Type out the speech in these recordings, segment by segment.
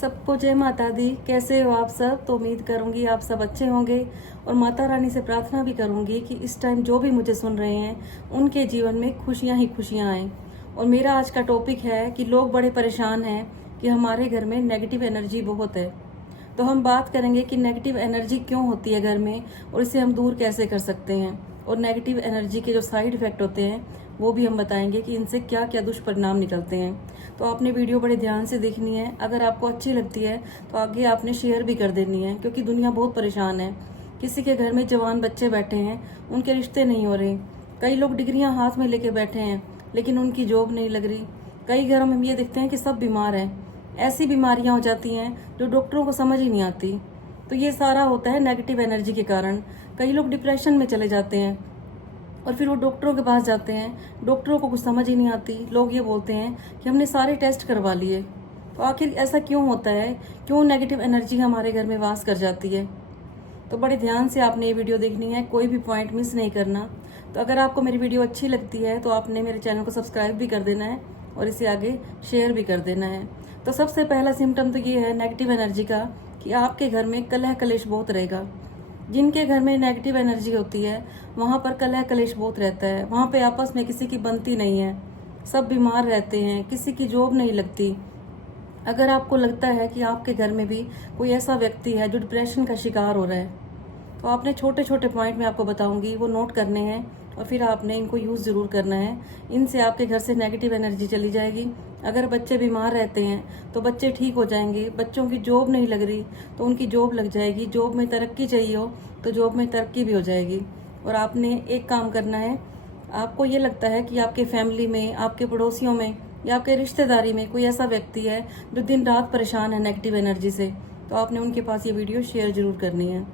सबको जय माता दी। कैसे हो आप सब? तो उम्मीद करूंगी आप सब अच्छे होंगे और माता रानी से प्रार्थना भी करूंगी कि इस टाइम जो भी मुझे सुन रहे हैं उनके जीवन में खुशियां ही खुशियां आएं। और मेरा आज का टॉपिक है कि लोग बड़े परेशान हैं कि हमारे घर में नेगेटिव एनर्जी बहुत है। तो हम बात करेंगे कि नेगेटिव एनर्जी क्यों होती है घर में और इसे हम दूर कैसे कर सकते हैं, और नेगेटिव एनर्जी के जो साइड इफेक्ट होते हैं वो भी हम बताएंगे कि इनसे क्या क्या दुष्परिणाम निकलते हैं। तो आपने वीडियो बड़े ध्यान से देखनी है। अगर आपको अच्छी लगती है तो आगे आपने शेयर भी कर देनी है, क्योंकि दुनिया बहुत परेशान है। किसी के घर में जवान बच्चे बैठे हैं, उनके रिश्ते नहीं हो रहे। कई लोग डिग्रियां हाथ में लेके बैठे हैं लेकिन उनकी जॉब नहीं लग रही। कई घरों में ये देखते हैं कि सब बीमार हैं। ऐसी बीमारियां हो जाती हैं जो डॉक्टरों को समझ ही नहीं आती। तो ये सारा होता है नेगेटिव एनर्जी के कारण। कई लोग डिप्रेशन में चले जाते हैं और फिर वो डॉक्टरों के पास जाते हैं, डॉक्टरों को कुछ समझ ही नहीं आती। लोग ये बोलते हैं कि हमने सारे टेस्ट करवा लिए। तो आखिर ऐसा क्यों होता है? क्यों नेगेटिव एनर्जी हमारे घर में वास कर जाती है? तो बड़े ध्यान से आपने ये वीडियो देखनी है, कोई भी पॉइंट मिस नहीं करना। तो अगर आपको मेरी वीडियो अच्छी लगती है तो आपने मेरे चैनल को सब्सक्राइब भी कर देना है और इसे आगे शेयर भी कर देना है। तो सबसे पहला सिम्टम तो ये है नेगेटिव एनर्जी का कि आपके घर में कलह कलेश बहुत रहेगा। जिनके घर में नेगेटिव एनर्जी होती है वहाँ पर कलह कलेश बहुत रहता है। वहाँ पे आपस में किसी की बनती नहीं है, सब बीमार रहते हैं, किसी की जॉब नहीं लगती। अगर आपको लगता है कि आपके घर में भी कोई ऐसा व्यक्ति है जो डिप्रेशन का शिकार हो रहा है, तो आपने छोटे छोटे पॉइंट में आपको बताऊंगी, वो नोट करने हैं और फिर आपने इनको यूज़ ज़रूर करना है। इनसे आपके घर से नेगेटिव एनर्जी चली जाएगी। अगर बच्चे बीमार रहते हैं तो बच्चे ठीक हो जाएंगे। बच्चों की जॉब नहीं लग रही तो उनकी जॉब लग जाएगी। जॉब में तरक्की चाहिए हो तो जॉब में तरक्की भी हो जाएगी। और आपने एक काम करना है, आपको ये लगता है कि आपके फैमिली में, आपके पड़ोसियों में या आपके रिश्तेदारी में कोई ऐसा व्यक्ति है जो दिन रात परेशान है नेगेटिव एनर्जी से, तो आपने उनके पास ये वीडियो शेयर जरूर करनी है।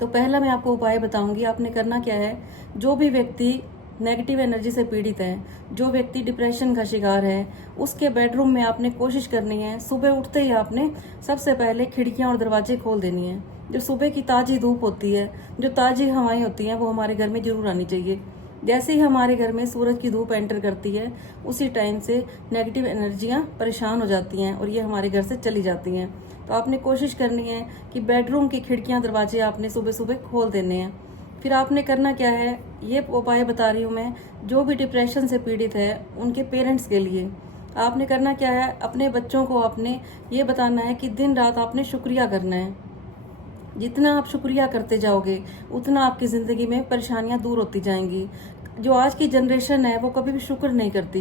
तो पहला मैं आपको उपाय बताऊंगी। आपने करना क्या है, जो भी व्यक्ति नेगेटिव एनर्जी से पीड़ित है, जो व्यक्ति डिप्रेशन का शिकार है, उसके बेडरूम में आपने कोशिश करनी है सुबह उठते ही आपने सबसे पहले खिड़कियां और दरवाजे खोल देनी है। जो सुबह की ताज़ी धूप होती है, जो ताज़ी हवाएं होती हैं, वो हमारे घर में जरूर आनी चाहिए। जैसे ही हमारे घर में सूरज की धूप एंटर करती है उसी टाइम से नेगेटिव एनर्जियां परेशान हो जाती हैं और ये हमारे घर से चली जाती हैं। तो आपने कोशिश करनी है कि बेडरूम की खिड़कियां दरवाजे आपने सुबह सुबह खोल देने हैं। फिर आपने करना क्या है, ये उपाय बता रही हूँ मैं, जो भी डिप्रेशन से पीड़ित है उनके पेरेंट्स के लिए। आपने करना क्या है, अपने बच्चों को आपने ये बताना है कि दिन रात आपने शुक्रिया करना है। जितना आप शुक्रिया करते जाओगे उतना आपकी ज़िंदगी में परेशानियां दूर होती जाएंगी। जो आज की जनरेशन है वो कभी भी शुक्र नहीं करती,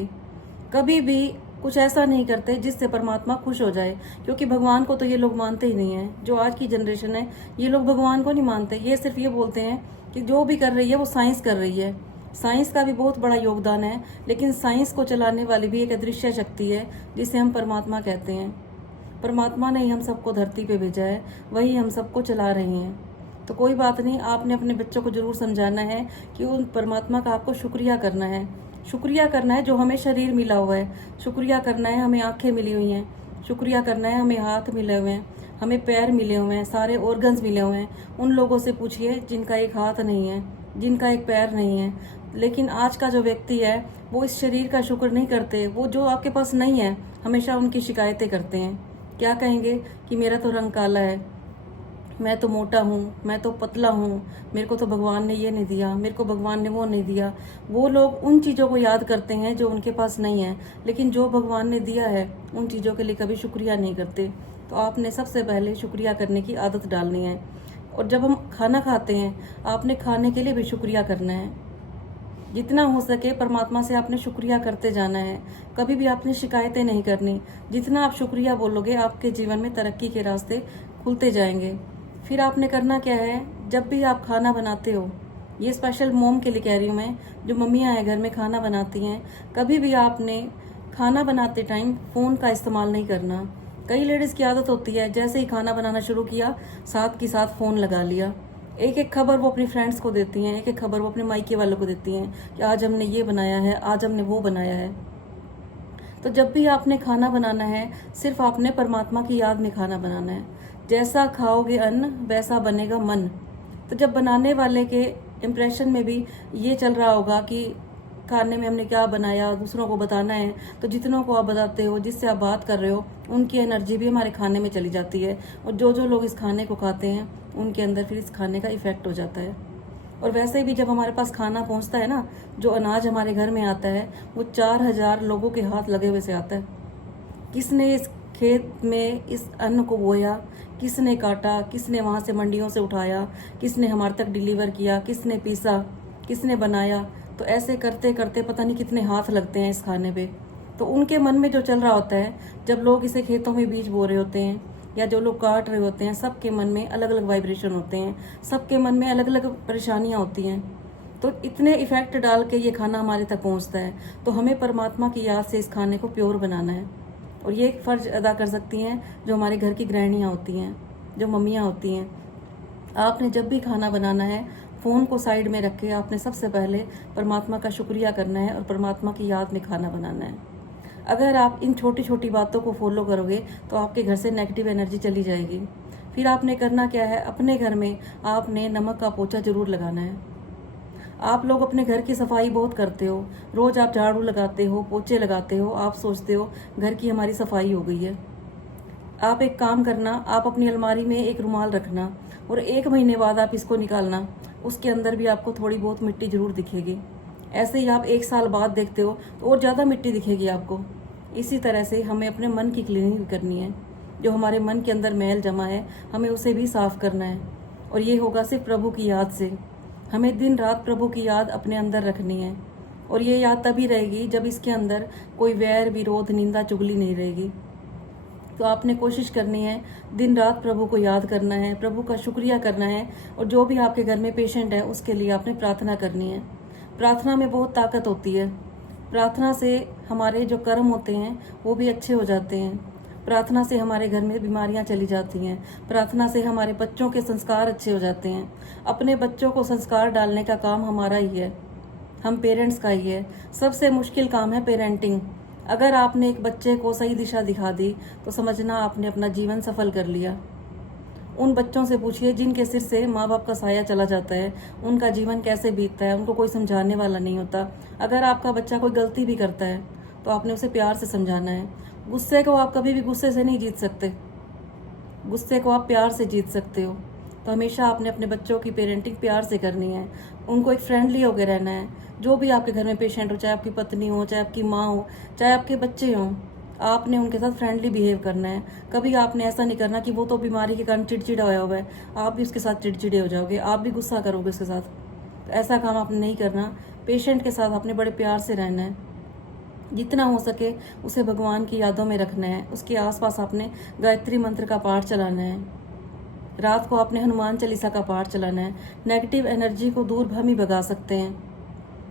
कभी भी कुछ ऐसा नहीं करते जिससे परमात्मा खुश हो जाए, क्योंकि भगवान को तो ये लोग मानते ही नहीं है। जो आज की जनरेशन है ये लोग भगवान को नहीं मानते। ये सिर्फ ये बोलते हैं कि जो भी कर रही है वो साइंस कर रही है। साइंस का भी बहुत बड़ा योगदान है, लेकिन साइंस को चलाने वाली भी एक अदृश्य शक्ति है जिसे हम परमात्मा कहते हैं। परमात्मा ने ही हम सबको धरती पे भेजा है, वही हम सबको चला रहे हैं। तो कोई बात नहीं, आपने अपने बच्चों को जरूर समझाना है कि उन परमात्मा का आपको शुक्रिया करना है। शुक्रिया करना है जो हमें शरीर मिला हुआ है, शुक्रिया करना है हमें आंखें मिली हुई हैं, शुक्रिया करना है हमें हाथ मिले हुए हैं, हमें पैर मिले हुए हैं, सारे ऑर्गन्स मिले हुए हैं। उन लोगों से पूछिए जिनका एक हाथ नहीं है, जिनका एक पैर नहीं है। लेकिन आज का जो व्यक्ति है वो इस शरीर का शुक्र नहीं करते। वो जो आपके पास नहीं है हमेशा उनकी शिकायतें करते हैं। क्या कहेंगे कि मेरा तो रंग काला है, मैं तो मोटा हूँ, मैं तो पतला हूँ, मेरे को तो भगवान ने ये नहीं दिया, मेरे को भगवान ने वो नहीं दिया। वो लोग उन चीज़ों को याद करते हैं जो उनके पास नहीं है, लेकिन जो भगवान ने दिया है उन चीज़ों के लिए कभी शुक्रिया नहीं करते। तो आपने सबसे पहले शुक्रिया करने की आदत डालनी है। और जब हम खाना खाते हैं आपने खाने के लिए भी शुक्रिया करना है। जितना हो सके परमात्मा से आपने शुक्रिया करते जाना है, कभी भी आपने शिकायतें नहीं करनी। जितना आप शुक्रिया बोलोगे आपके जीवन में तरक्की के रास्ते खुलते जाएंगे। फिर आपने करना क्या है, जब भी आप खाना बनाते हो, ये स्पेशल मोम के लिए कह रही हूँ मैं, जो मम्मियाँ हैं घर में खाना बनाती हैं, कभी भी आपने खाना बनाते टाइम फ़ोन का इस्तेमाल नहीं करना। कई लेडीज़ की आदत होती है जैसे ही खाना बनाना शुरू किया साथ के साथ फ़ोन लगा लिया। एक एक खबर वो अपनी फ्रेंड्स को देती हैं, एक एक खबर वो अपने मायके वालों को देती हैं कि आज हमने ये बनाया है, आज हमने वो बनाया है। तो जब भी आपने खाना बनाना है सिर्फ आपने परमात्मा की याद में खाना बनाना है। जैसा खाओगे अन्न वैसा बनेगा मन। तो जब बनाने वाले के इम्प्रेशन में भी ये चल रहा होगा कि खाने में हमने क्या बनाया दूसरों को बताना है, तो जितनों को आप बताते हो, जिससे आप बात कर रहे हो, उनकी एनर्जी भी हमारे खाने में चली जाती है। और जो जो लोग इस खाने को खाते हैं उनके अंदर फिर इस खाने का इफेक्ट हो जाता है। और वैसे भी जब हमारे पास खाना पहुंचता है ना, जो अनाज हमारे घर में आता है वो 4000 लोगों के हाथ लगे हुए से आता है। किसने इस खेत में इस अन्न को बोया, किसने काटा, किसने वहाँ से मंडियों से उठाया, किसने हमारे तक डिलीवर किया, किसने पीसा, किसने बनाया। तो ऐसे करते करते पता नहीं कितने हाथ लगते हैं इस खाने पे। तो उनके मन में जो चल रहा होता है, जब लोग इसे खेतों में बीज बो रहे होते हैं या जो लोग काट रहे होते हैं, सबके मन में अलग अलग वाइब्रेशन होते हैं, सबके मन में अलग अलग परेशानियाँ होती हैं। तो इतने इफेक्ट डाल के ये खाना हमारे तक पहुँचता है। तो हमें परमात्मा की याद से इस खाने को प्योर बनाना है। और ये एक फ़र्ज अदा कर सकती हैं जो हमारे घर की गृहिणियाँ होती हैं, जो मम्मियाँ होती हैं। आपने जब भी खाना बनाना है, फ़ोन को साइड में रख के आपने सबसे पहले परमात्मा का शुक्रिया करना है और परमात्मा की याद में खाना बनाना है। अगर आप इन छोटी छोटी बातों को फॉलो करोगे तो आपके घर से नेगेटिव एनर्जी चली जाएगी। फिर आपने करना क्या है, अपने घर में आपने नमक का पोछा जरूर लगाना है। आप लोग अपने घर की सफाई बहुत करते हो, रोज़ आप झाड़ू लगाते हो, पोछे लगाते हो, आप सोचते हो घर की हमारी सफाई हो गई है। आप एक काम करना, आप अपनी अलमारी में एक रुमाल रखना और 1 महीने बाद आप इसको निकालना, उसके अंदर भी आपको थोड़ी बहुत मिट्टी जरूर दिखेगी। ऐसे ही आप 1 साल बाद देखते हो तो और ज़्यादा मिट्टी दिखेगी आपको। इसी तरह से हमें अपने मन की क्लीनिंग भी करनी है। जो हमारे मन के अंदर मैल जमा है, हमें उसे भी साफ करना है। और ये होगा सिर्फ प्रभु की याद से। हमें दिन रात प्रभु की याद अपने अंदर रखनी है। और ये याद तभी रहेगी जब इसके अंदर कोई वैर, विरोध, निंदा, चुगली नहीं रहेगी। तो आपने कोशिश करनी है, दिन रात प्रभु को याद करना है, प्रभु का शुक्रिया करना है। और जो भी आपके घर में पेशेंट है उसके लिए आपने प्रार्थना करनी है। प्रार्थना में बहुत ताकत होती है। प्रार्थना से हमारे जो कर्म होते हैं वो भी अच्छे हो जाते हैं। प्रार्थना से हमारे घर में बीमारियां चली जाती हैं। प्रार्थना से हमारे बच्चों के संस्कार अच्छे हो जाते हैं। अपने बच्चों को संस्कार डालने का काम हमारा ही है, हम पेरेंट्स का ही है। सबसे मुश्किल काम है पेरेंटिंग। अगर आपने एक बच्चे को सही दिशा दिखा दी तो समझना आपने अपना जीवन सफल कर लिया। उन बच्चों से पूछिए जिनके सिर से माँ बाप का साया चला जाता है, उनका जीवन कैसे बीतता है, उनको कोई समझाने वाला नहीं होता। अगर आपका बच्चा कोई गलती भी करता है तो आपने उसे प्यार से समझाना है। गुस्से को आप कभी भी गुस्से से नहीं जीत सकते, गुस्से को आप प्यार से जीत सकते हो। तो हमेशा आपने अपने बच्चों की पेरेंटिंग प्यार से करनी है, उनको एक फ्रेंडली होकर रहना है। जो भी आपके घर में पेशेंट हो, चाहे आपकी पत्नी हो, चाहे आपकी माँ हो, चाहे आपके बच्चे हों, आपने उनके साथ फ्रेंडली बिहेव करना है। कभी आपने ऐसा नहीं करना कि वो तो बीमारी के कारण चिड़चिड़ा होया हुआ है, आप भी उसके साथ चिड़चिड़े हो जाओगे, आप भी गुस्सा करोगे उसके साथ। तो ऐसा काम आपने नहीं करना। पेशेंट के साथ आपने बड़े प्यार से रहना है। जितना हो सके उसे भगवान की यादों में रखना है। उसके आसपास आपने गायत्री मंत्र का पाठ चलाना है। रात को आपने हनुमान चालीसा का पाठ चलाना है। नेगेटिव एनर्जी को दूर हम ही भगा सकते हैं,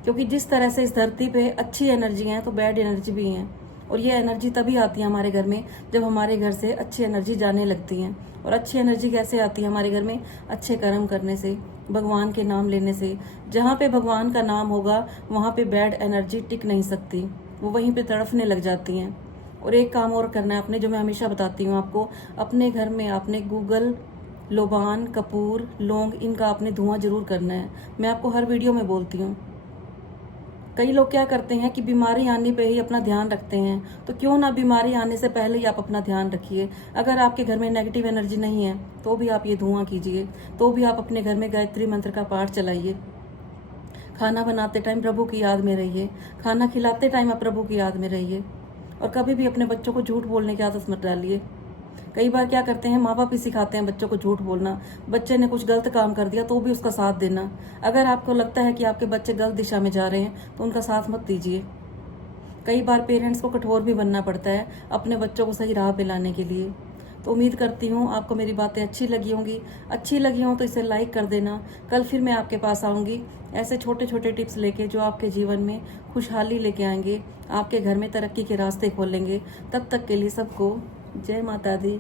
क्योंकि जिस तरह से इस धरती पे अच्छी एनर्जी है तो बैड एनर्जी भी है। और ये एनर्जी तभी आती है हमारे घर में जब हमारे घर से अच्छी एनर्जी जाने लगती है। और अच्छी एनर्जी कैसे आती है हमारे घर में? अच्छे कर्म करने से, भगवान के नाम लेने से। जहाँ पे भगवान का नाम होगा वहाँ पे बैड एनर्जी टिक नहीं सकती, वो वहीं पे तड़फने लग जाती हैं। और एक काम और करना है आपने, जो मैं हमेशा बताती हूँ आपको, अपने घर में आपने गूगल, लोबान, कपूर, लौंग, इनका आपने धुआं जरूर करना है। मैं आपको हर वीडियो में बोलती हूँ। कई लोग क्या करते हैं कि बीमारी आने पे ही अपना ध्यान रखते हैं, तो क्यों ना बीमारी आने से पहले ही आप अपना ध्यान रखिए। अगर आपके घर में नेगेटिव एनर्जी नहीं है तो भी आप ये धुआं कीजिए, तो भी आप अपने घर में गायत्री मंत्र का पाठ चलाइए। खाना बनाते टाइम प्रभु की याद में रहिए, खाना खिलाते टाइम आप प्रभु की याद में रहिए। और कभी भी अपने बच्चों को झूठ बोलने की आदत मत डालिए। कई बार क्या करते हैं, माँ बाप ही सिखाते हैं बच्चों को झूठ बोलना। बच्चे ने कुछ गलत काम कर दिया तो भी उसका साथ देना। अगर आपको लगता है कि आपके बच्चे गलत दिशा में जा रहे हैं तो उनका साथ मत दीजिए। कई बार पेरेंट्स को कठोर भी बनना पड़ता है अपने बच्चों को सही राह पे लाने के लिए। तो उम्मीद करती हूँ आपको मेरी बातें अच्छी लगी होंगी। अच्छी लगी हों तो इसे लाइक कर देना। कल फिर मैं आपके पास आऊँगी ऐसे छोटे छोटे टिप्स लेके जो आपके जीवन में खुशहाली लेके आएंगे, आपके घर में तरक्की के रास्ते खोलेंगे। तब तक के लिए सबको जय माता दी।